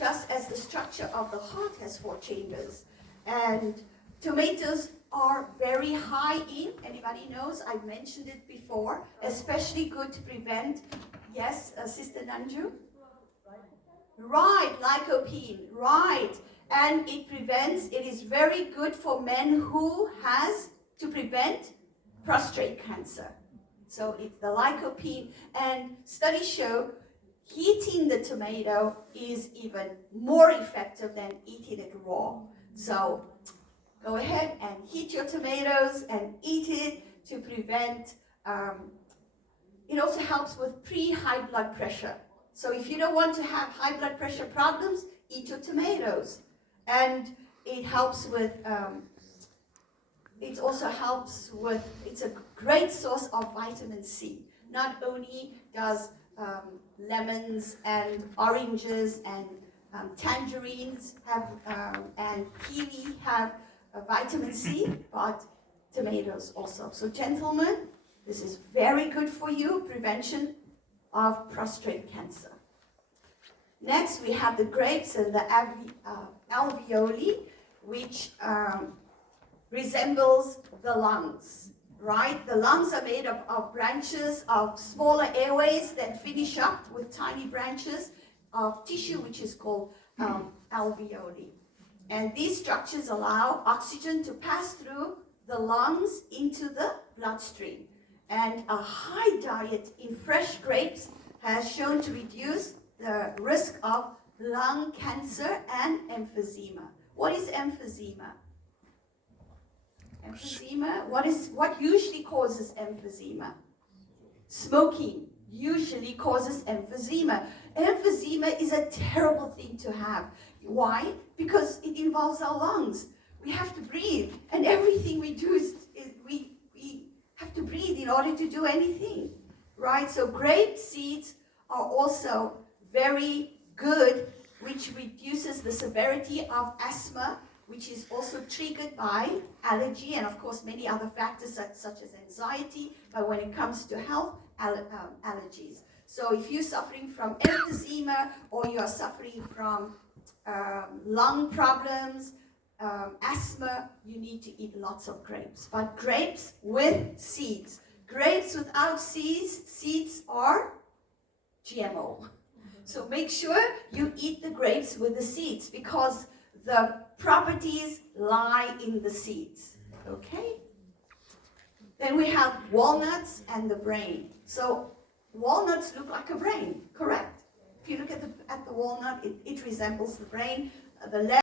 just as the structure of the heart has 4 chambers. And tomatoes are very high in, anybody knows, I've mentioned it before, especially good to prevent, yes, Sister Nanju? Right, lycopene, right. And it is very good for men who has to prevent prostate cancer. So it's the lycopene, and studies show heating the tomato is even more effective than eating it raw. So go ahead and heat your tomatoes and eat it to prevent, it also helps with pre-high blood pressure. So if you don't want to have high blood pressure problems, eat your tomatoes. And it helps with, it's a great source of vitamin C. Not only does lemons and oranges and tangerines have, and kiwi have vitamin C, but tomatoes also. So gentlemen, this is very good for you, prevention of prostate cancer. Next, we have the grapes and the alveoli, which resembles the lungs, right? The lungs are made of branches of smaller airways that finish up with tiny branches of tissue, which is called alveoli. And these structures allow oxygen to pass through the lungs into the bloodstream. And a high diet in fresh grapes has shown to reduce the risk of lung cancer and emphysema. What is emphysema? Emphysema, what usually causes emphysema? Smoking usually causes emphysema. Emphysema is a terrible thing to have. Why? Because it involves our lungs. We have to breathe, and everything we do is we have to breathe in order to do anything, right? So grape seeds are also very good, which reduces the severity of asthma, which is also triggered by allergy and of course many other factors such as anxiety, but when it comes to health, allergies. So if you're suffering from emphysema or you are suffering from lung problems, asthma, you need to eat lots of grapes. But grapes with seeds. Grapes without seeds are GMO. So make sure you eat the grapes with the seeds because the properties lie in the seeds. Okay? Then we have walnuts and the brain. So walnuts look like a brain, correct? If you look at the walnut, it resembles the brain. The